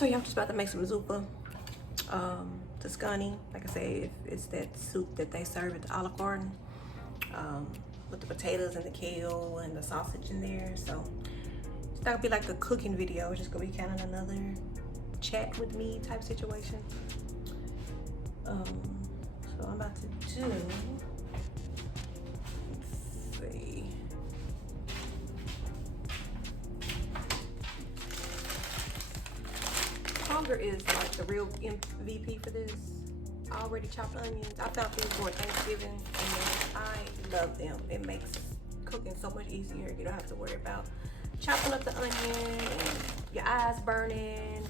So yeah, I'm just about to make some Zuppa. Tuscani, like I say, it's that soup that they serve at the Olive Garden, with the potatoes and the kale and the sausage in there. So it's not gonna be like a cooking video. It's just gonna be kind of another chat with me type situation. So I'm about to do, let's see. Kroger is like the real MVP for this. I already chopped onions. I found these for Thanksgiving and I love them. It makes cooking so much easier. You don't have to worry about chopping up the onion and your eyes burning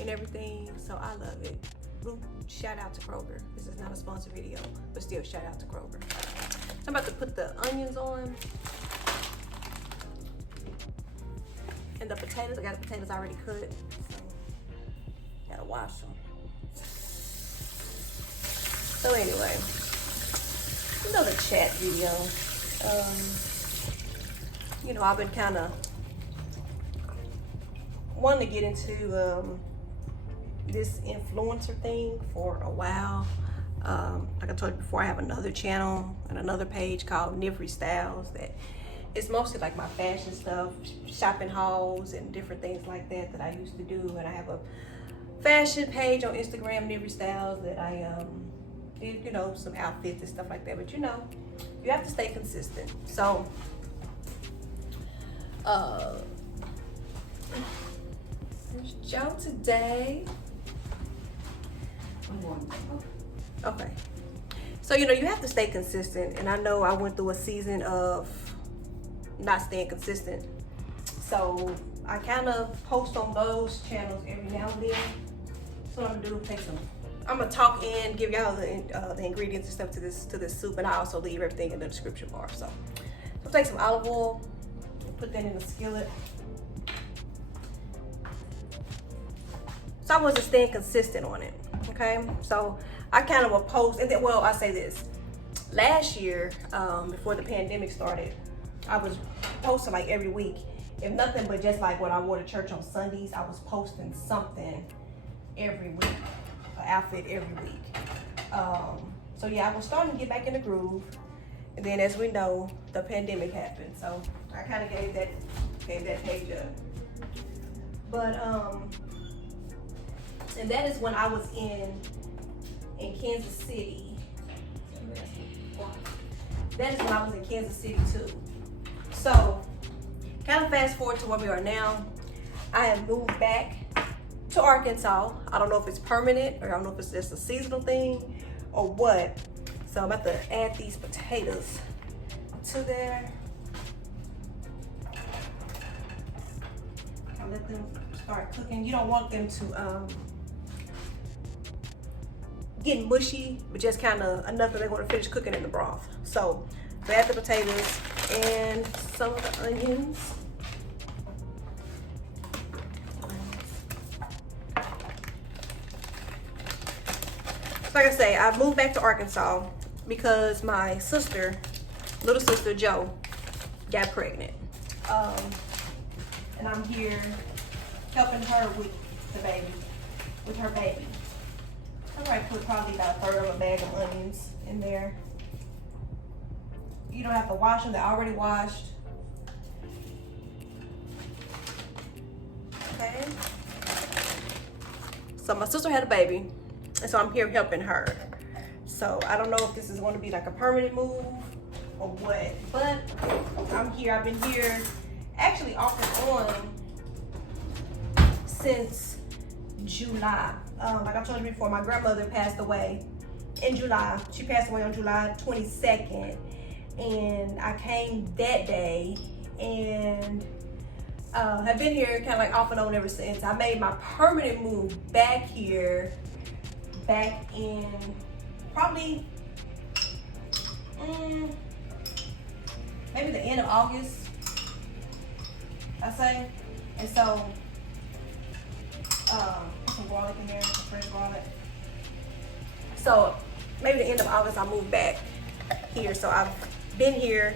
and everything. So I love it. Shout out to Kroger. This is not a sponsored video, but still shout out to Kroger. So I'm about to put the onions on. And the potatoes, I got the potatoes already cut. So gotta wash them. So anyway, another chat video. You know, I've been kind of wanting to get into this influencer thing for a while. Like I told you before, I have another channel and another page called Nifty Styles that it's mostly like my fashion stuff, shopping hauls and different things like that that I used to do. And I have a fashion page on Instagram, Nifty Styles, that I did, you know, some outfits and stuff like that. But you know, you have to stay consistent. So there's Joe today. Okay. So, you know, you have to stay consistent. And I know I went through a season of not staying consistent. So I kind of post on those channels every now and then. So what I'm gonna do is take some, I'm gonna talk in, give y'all the ingredients and stuff to this soup, and I also leave everything in the description bar. So take some olive oil and put that in the skillet. So I wasn't staying consistent on it, okay? So I kind of will post, and then, well, I say this. Last year, before the pandemic started, I was posting like every week. If nothing but just like when I wore to church on Sundays, I was posting something every week, an outfit every week. So yeah, I was starting to get back in the groove. And then as we know, the pandemic happened. So I kind of gave that page up. But, and that is when I was in Kansas City. That is when I was in Kansas City too. So, kind of fast forward to where we are now. I have moved back to Arkansas. I don't know if it's permanent or I don't know if it's just a seasonal thing or what. So I'm about to add these potatoes to there. I'll let them start cooking. You don't want them to get mushy, but just kind of enough that they want to finish cooking in the broth. So add the potatoes and some of the onions. Like I say, I moved back to Arkansas because my sister, little sister Jo, got pregnant. And I'm here helping her with the baby, with her baby. I might put probably about a third of a bag of onions in there. You don't have to wash them, they're already washed. Okay. So my sister had a baby, and so I'm here helping her. So I don't know if this is going to be like a permanent move or what, but I'm here. I've been here actually off and on since July. Like I told you before, my grandmother passed away in July. She passed away on July 22nd, and I came that day and have been here kind of like off and on ever since. I made my permanent move back here back in probably maybe the end of August, I say. And so some garlic in there, some fresh garlic. So maybe the end of August I moved back here. So I've been here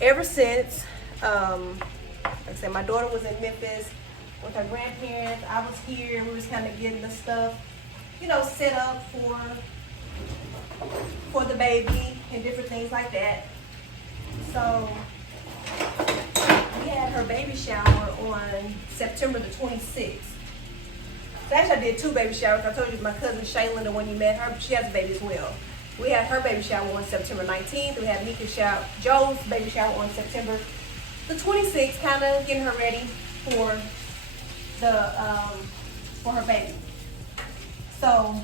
ever since. Like I said, my daughter was in Memphis. with her grandparents. I was here. We was kind of getting the stuff, you know, set up for the baby and different things like that. So we had her baby shower on September the 26th. So actually I did 2 baby showers. I told you my cousin Shaylin, the one you met, her, she has a baby as well. We had her baby shower on September 19th. We had Mika's shower, Joe's baby shower on September the 26th, kind of getting her ready for the for her baby. So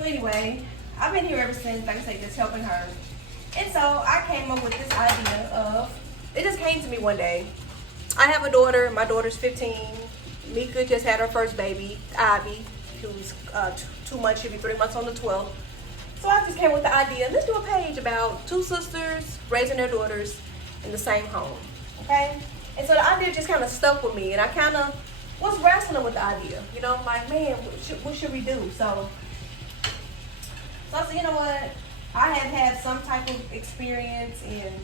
anyway, I've been here ever since, like I say, just helping her. And so I came up with this idea of, it just came to me one day. I have a daughter. My daughter's 15. Mika just had her first baby, Ivy, who's 2 months, she'll be 3 months on the 12th. So I just came with the idea, let's do a page about 2 sisters raising their daughters in the same home, okay? And so the idea just kind of stuck with me, and I kind of was wrestling with the idea, you know, like, man, what should we do? So I said, you know what, I have had some type of experience in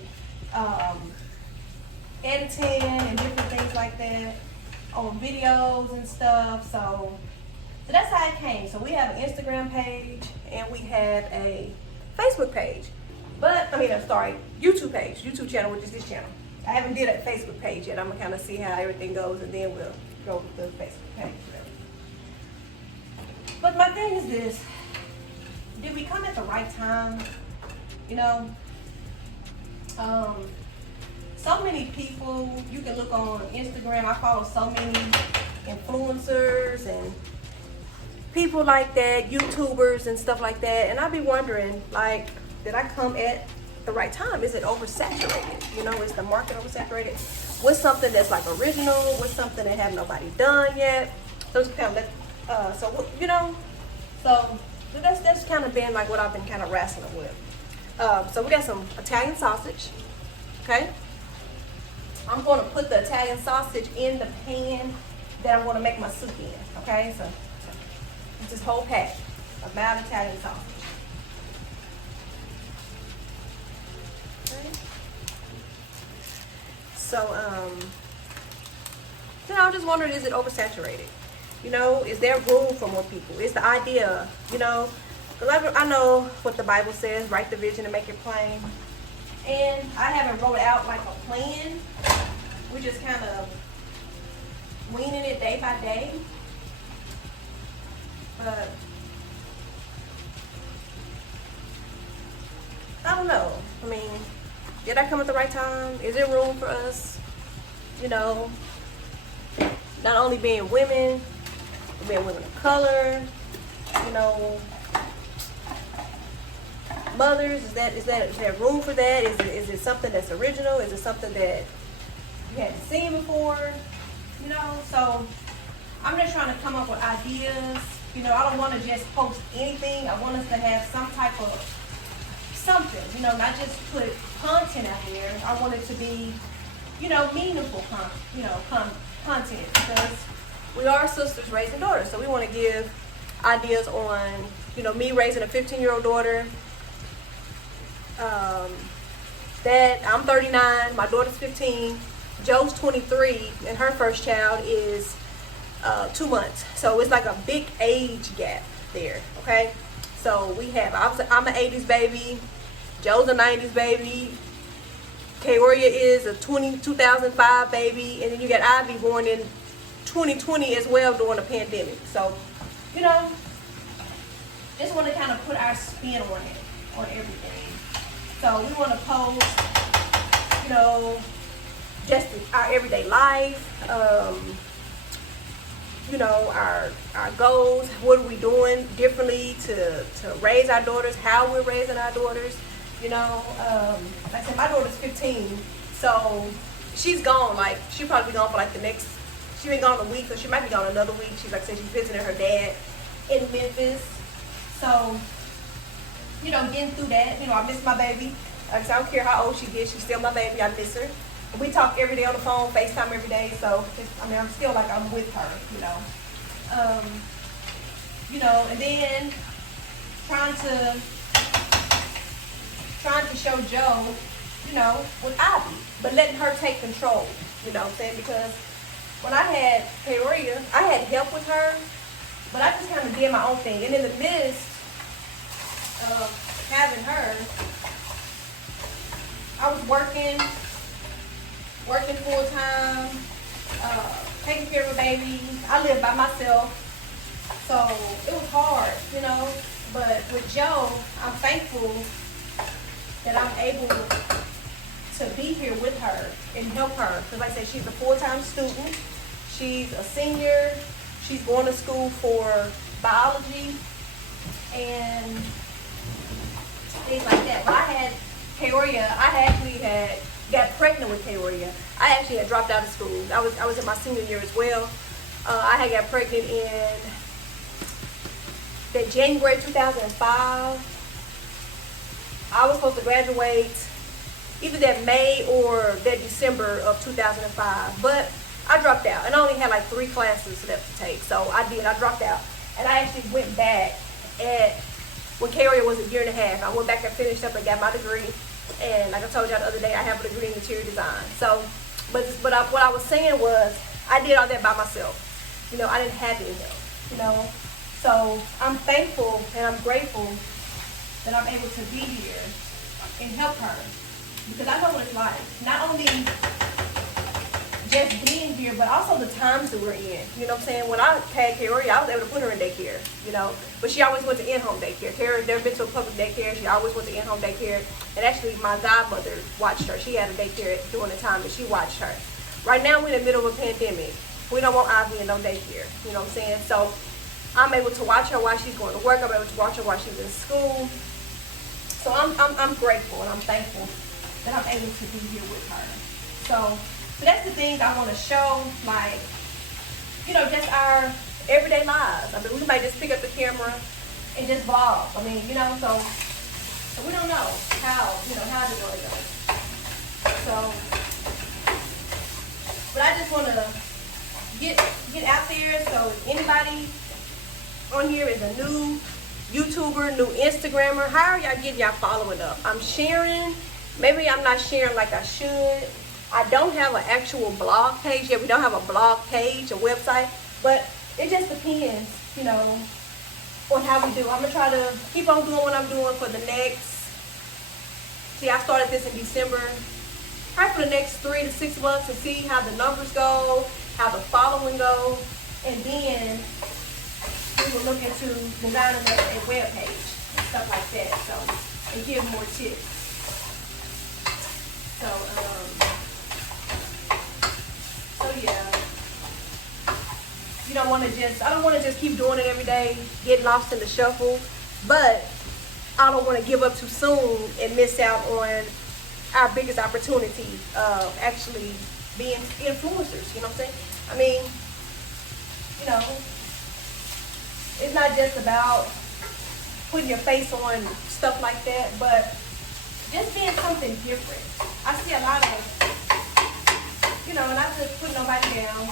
editing and different things like that on videos and stuff. So that's how it came. So we have an Instagram page and we have a Facebook page. But, YouTube page, YouTube channel, which is this channel. I haven't did a Facebook page yet. I'm gonna kind of see how everything goes and then we'll go with the Facebook page. But my thing is this, did we come at the right time? You know, so many people, you can look on Instagram, I follow so many influencers and people like that, YouTubers and stuff like that, and I be wondering, like, did I come at the right time? Is it oversaturated? You know, is the market oversaturated? What's something that's like original? What's something that have nobody done yet? Those kind of, so that's kind of been like what I've been kind of wrestling with. So we got some Italian sausage, okay? I'm going to put the Italian sausage in the pan that I'm going to make my soup in, okay? So it's this whole pack of mild Italian sausage. Okay. So, you know, I just wondered, is it oversaturated? You know, is there room for more people? Is the idea, you know, because I know what the Bible says, write the vision and make it plain. And I haven't wrote out like a plan. We're just kind of weaning it day by day. But I don't know. I mean, did I come at the right time? Is there room for us? You know, not only being women of color, you know, mothers, is there room for that? Is it something that's original? Is it something that you hadn't seen before? You know, so I'm just trying to come up with ideas. You know, I don't want to just post anything. I want us to have some type of something, you know, not just put content out there. I want it to be, you know, meaningful content, because we are sisters raising daughters. So we want to give ideas on, you know, me raising a 15-year-old daughter. That I'm 39, my daughter's 15, Joe's 23, and her first child is 2 months. So it's like a big age gap there, okay? So we have, I'm an 80s baby, Joe's a 90s baby, Kaoria is a 2005 baby, and then you got Ivy born in 2020 as well during the pandemic. So, you know, just want to kind of put our spin on it, on everything. So we want to post, you know, just our everyday life, you know, our goals, what are we doing differently to raise our daughters, how we're raising our daughters, you know. Like I said, my daughter's 15, so she's gone, like, she'll probably be gone for like she's been gone a week, so she might be gone another week. She's, like I said, she's visiting her dad in Memphis. So, you know, getting through that, you know, I miss my baby. Like I said, I don't care how old she gets, she's still my baby, I miss her. We talk every day on the phone, FaceTime every day, so I'm still like I'm with her, you know. You know, and then trying to show Joe, you know, with Ivy, but letting her take control, you know what I'm saying? Because when I had Peoria, I had help with her, but I just kind of did my own thing. And in the midst of having her, I was working full time, taking care of a baby. I lived by myself, so it was hard, you know. But with Joe, I'm thankful that I'm able to be here with her and help her. Because like I said, she's a full-time student. She's a senior. She's going to school for biology and things like that. When I had Peoria, got pregnant with Peoria. I actually had dropped out of school. I was in my senior year as well. I had got pregnant in that January 2005. I was supposed to graduate either that May or that December of 2005, but I dropped out, and I only had like 3 classes left to take. So I dropped out, and I actually went back when Peoria was a year and a half. I went back and finished up and got my degree. And like I told y'all the other day, I have a degree in interior design. So, what I was saying was, I did all that by myself. You know, I didn't have any help, you know. So, I'm thankful and I'm grateful that I'm able to be here and help her. Because I know what it's like. Not only just being here, but also the times that we're in. You know what I'm saying? When I had Peoria, I was able to put her in daycare, you know. But she always went to in-home daycare. Peoria never been to a public daycare. She always went to in-home daycare. And actually, my godmother watched her. She had a daycare during the time that she watched her. Right now, we're in the middle of a pandemic. We don't want Ivy in no daycare. You know what I'm saying? So, I'm able to watch her while she's going to work. I'm able to watch her while she's in school. So, I'm grateful and I'm thankful that I'm able to be here with her. So that's the things I want to show, like, you know, just our everyday lives. I mean, we might just pick up the camera and just vlog. I mean, you know, so we don't know how it's going to go. So, but I just want to get out there. So if anybody on here is a new YouTuber, new Instagrammer, how are y'all getting y'all following up? I'm sharing. Maybe I'm not sharing like I should. I don't have an actual blog page yet. We don't have a blog page, a website, but it just depends, you know, on how we do. I'm gonna try to keep on doing what I'm doing for the next. See, I started this in December. Probably for the next 3 to 6 months to see how the numbers go, how the following go, and then we will look into designing a web page and stuff like that. So, and give more tips. So, yeah, I don't want to just keep doing it every day, get lost in the shuffle, but I don't want to give up too soon and miss out on our biggest opportunity of actually being influencers, you know what I'm saying? I mean, you know, it's not just about putting your face on stuff like that, but just being something different. I see a lot of, you know, and I just put nobody down.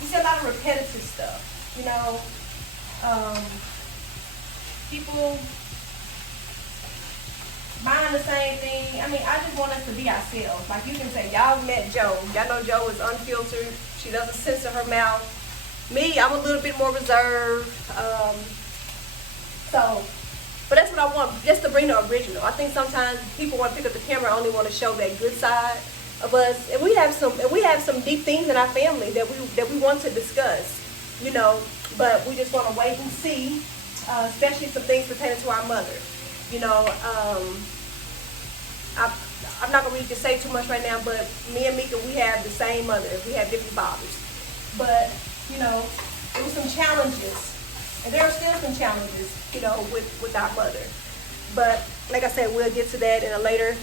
You see a lot of repetitive stuff, you know. People buying the same thing. I mean, I just want us to be ourselves. Like you can say, y'all met Joe. Y'all know Joe is unfiltered. She doesn't censor her mouth. Me, I'm a little bit more reserved. But that's what I want, just to bring the original. I think sometimes people want to pick up the camera, only want to show that good side of us, and we have some deep things in our family that we want to discuss, you know. But we just want to wait and see, especially some things pertaining to our mother, you know. I'm not gonna really just say too much right now, but me and Mika, we have the same mother. We have different fathers, but you know, there were some challenges. And there are still some challenges, you know, with our mother. But like I said, we'll get to that in a later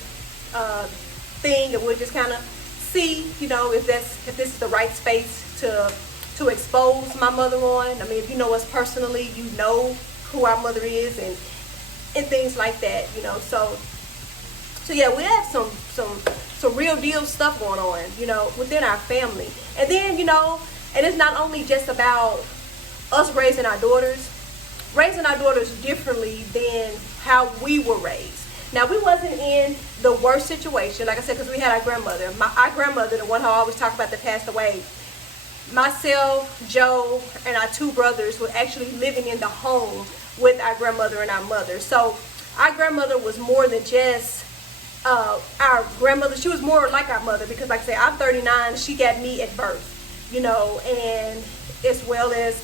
thing, and we'll just kind of see, you know, if this is the right space to expose my mother on. I mean, if you know us personally, you know who our mother is and things like that, you know. So yeah, we have some real deal stuff going on, you know, within our family. And then, you know, and it's not only just about us raising our daughters differently than how we were raised. Now, we wasn't in the worst situation, like I said, because we had our grandmother. Our grandmother, the one who I always talk about that passed away, myself, Joe, and our 2 brothers were actually living in the home with our grandmother and our mother. So our grandmother was more than just our grandmother. She was more like our mother, because like I said, I'm 39, she got me at birth, you know, and as well as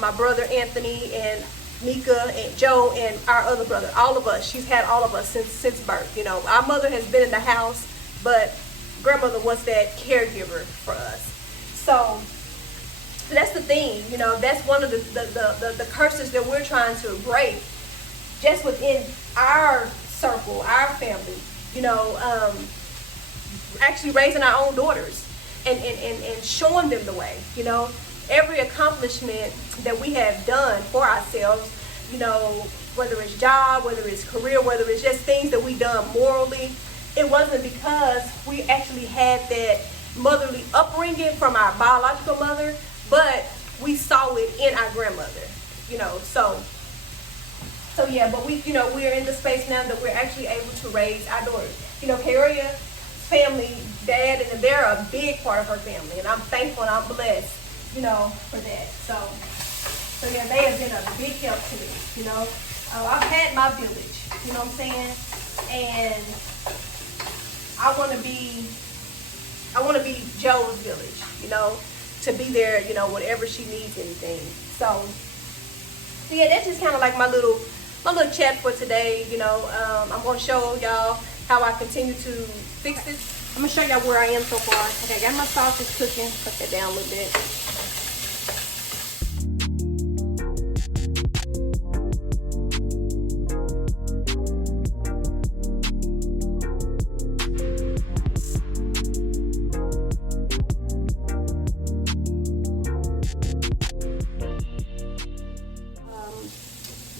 my brother Anthony and Mika and Joe and our other brother, all of us. She's had all of us since birth. You know, our mother has been in the house, but grandmother was that caregiver for us. So that's the thing, you know, that's one of the curses that we're trying to break just within our circle, our family, you know, actually raising our own daughters and showing them the way, you know. Every accomplishment that we have done for ourselves, you know, whether it's job, whether it's career, whether it's just things that we done morally, it wasn't because we actually had that motherly upbringing from our biological mother, but we saw it in our grandmother, you know. So yeah, but we, you know, we're in the space now that we're actually able to raise our daughters. You know, Kaoria's family, dad, and they're a big part of her family, and I'm thankful and I'm blessed, you know, for that. So yeah, they have been a big help to me, you know. I've had my village, you know what I'm saying? And I want to be Joe's village, you know, to be there, you know, whenever she needs anything. So yeah, that's just kind of like my little chat for today, you know. I'm going to show y'all how I continue to fix this. I'm going to show y'all where I am so far. Okay, I got my sausage cooking. Cut that down a little bit.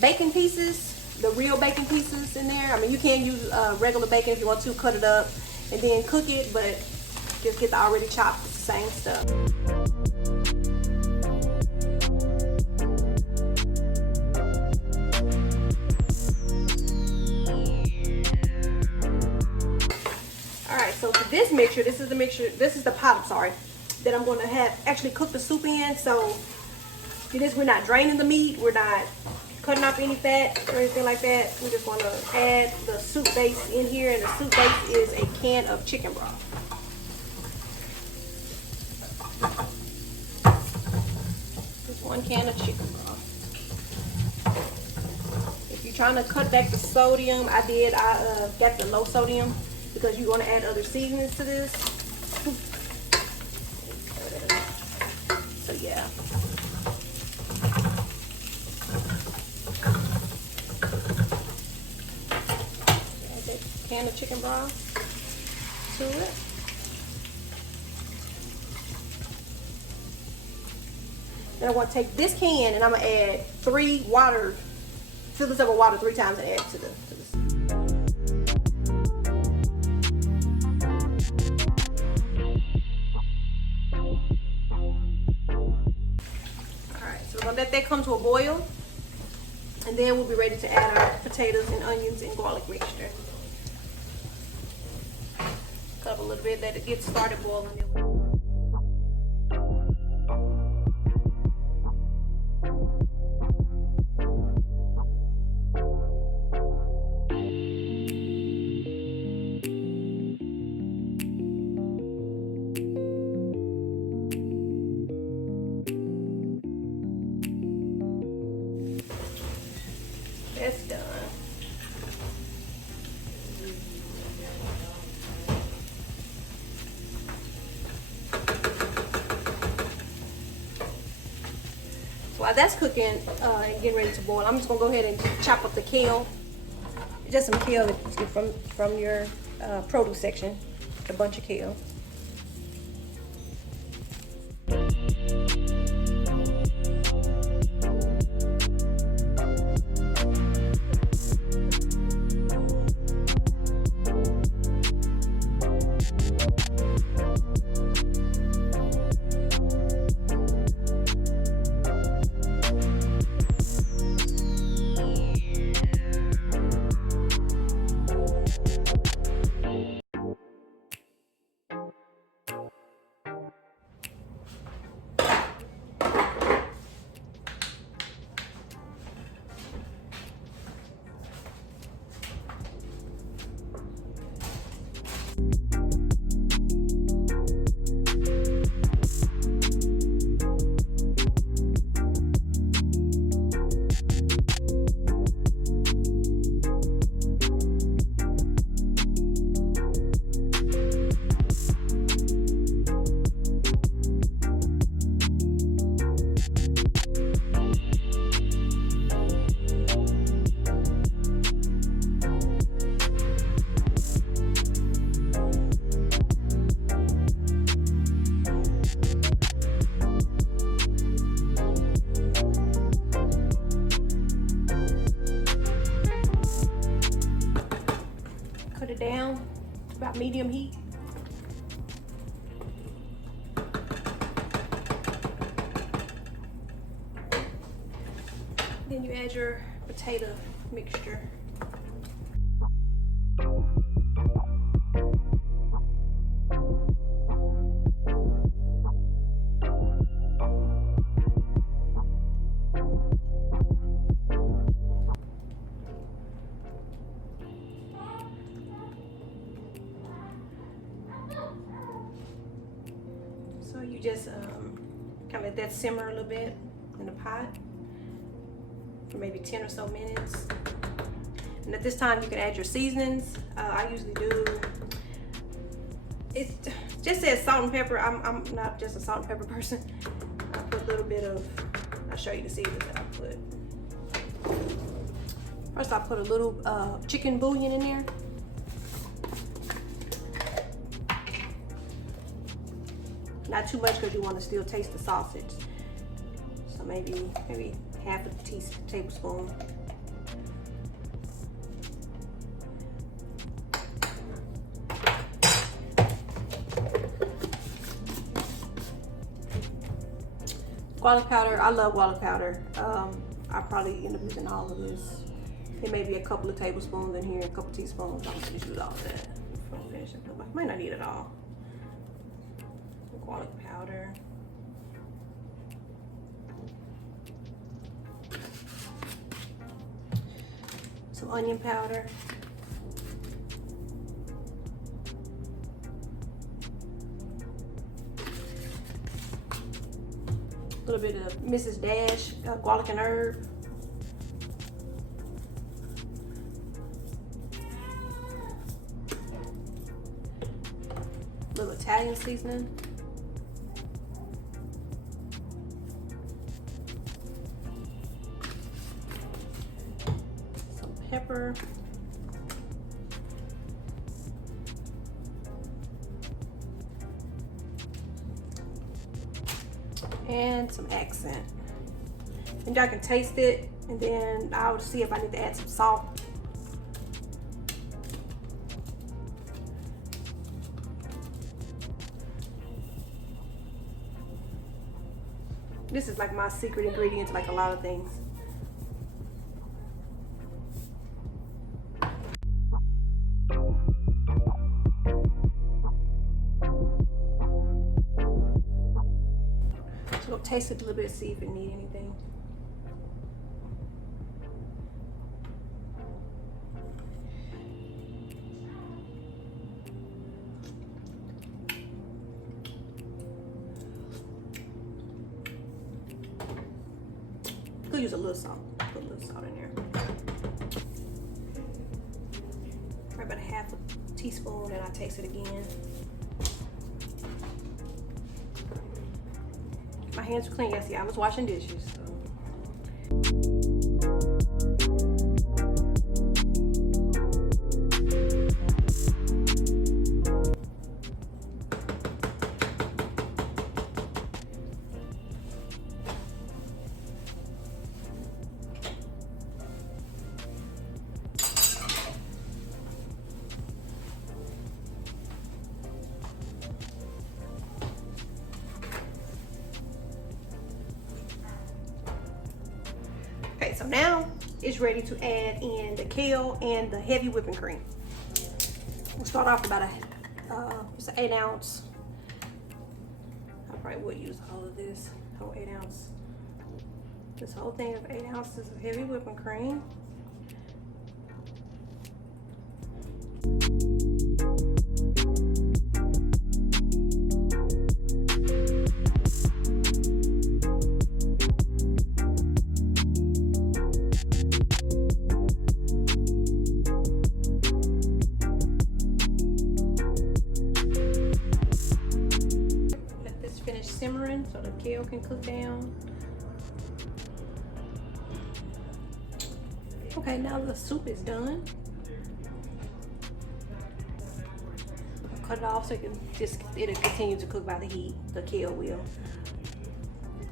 Bacon pieces, the real bacon pieces in there. I mean, you can use regular bacon if you want to, cut it up and then cook it, but just get the already chopped, it's the same stuff. Alright, so for this mixture, this is the pot, I'm sorry, that I'm going to have actually cook the soup in. So this, we're not draining the meat, we're not cutting off any fat or anything like that. We just want to add the soup base in here, and the soup base is a can of chicken broth. Just 1 can of chicken broth. If you're trying to cut back the sodium, I got the low sodium because you want to add other seasonings to this. So yeah. Can of chicken broth to it. Then I want to take this can and I'm gonna add 3 water, fill this up with water 3 times and add to this. Alright, so we're gonna let that come to a boil, and then we'll be ready to add our potatoes and onions and garlic mixture. Cut up a little bit, let it get started boiling. That's done. While that's cooking and getting ready to boil, I'm just gonna go ahead and chop up the kale. Just some kale that you get from your produce section. A bunch of kale. down to about medium heat. Then you add your potato mixture. So you just kind of let that simmer a little bit in the pot for maybe 10 or so minutes. And at this time you can add your seasonings. I usually do, it just says salt and pepper. I'm not just a salt and pepper person. I put a little bit of, I'll show you the seasonings that I put. First I put a little chicken bouillon in there. Not too much because you want to still taste the sausage. So maybe half a tablespoon. Garlic powder, I love garlic powder. I probably end up using all of this. It may be a couple of tablespoons in here, a couple teaspoons. I'm gonna use all of that. I might not need it all. Garlic powder. Some onion powder. A little bit of Mrs. Dash garlic and herb. A little Italian seasoning. Some pepper. And some accent. And y'all can taste it, and then I'll see if I need to add some salt. This is like my secret ingredient to like a lot of things. So taste it a little bit, see if it needs anything. Could use a little salt. Put a little salt in there. Probably about a half a teaspoon, and I taste it again. My hands are clean. Yes, yeah, I was washing dishes. So. Okay, so now it's ready to add in the kale and the heavy whipping cream. We'll start off about it's an 8 ounce. I probably would use all of this, whole 8 ounce. This whole thing of 8 ounces of heavy whipping cream. Simmering so the kale can cook down. Okay, now the soup is done. I'll cut it off so it'll continue to cook by the heat. The kale will.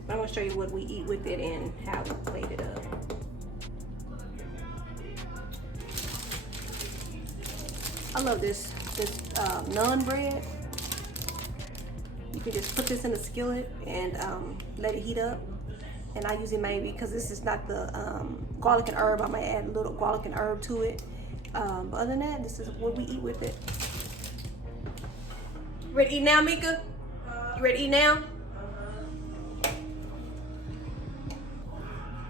But I'm gonna show you what we eat with it and how we plate it up. I love this naan bread. You can just put this in a skillet and let it heat up. And I usually maybe, because this is not the garlic and herb, I might add a little garlic and herb to it. But other than that, this is what we eat with it. Ready to eat now, Mika? You ready to eat now?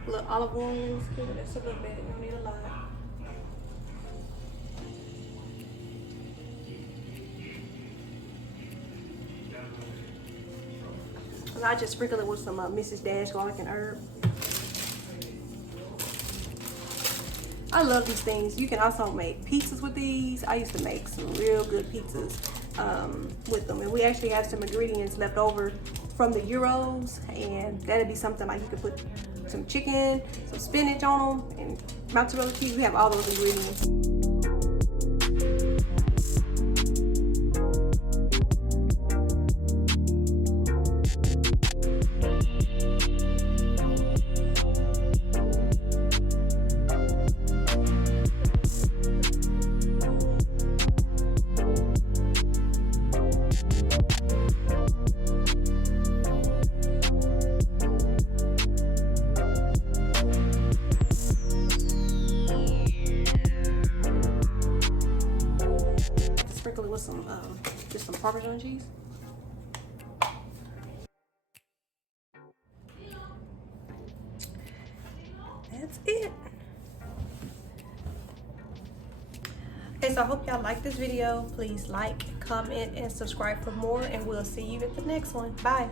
Little olive oil, that's a little bit, you don't need a lot. And I just sprinkle it with some Mrs. Dash garlic and herb. I love these things. You can also make pizzas with these. I used to make some real good pizzas with them. And we actually have some ingredients left over from the Euros. And that'd be something like you could put some chicken, some spinach on them, and mozzarella cheese. We have all those ingredients. Sprinkle it with some, just some Parmesan cheese. That's it. Okay, so I hope y'all like this video. Please like, comment, and subscribe for more, and we'll see you at the next one. Bye.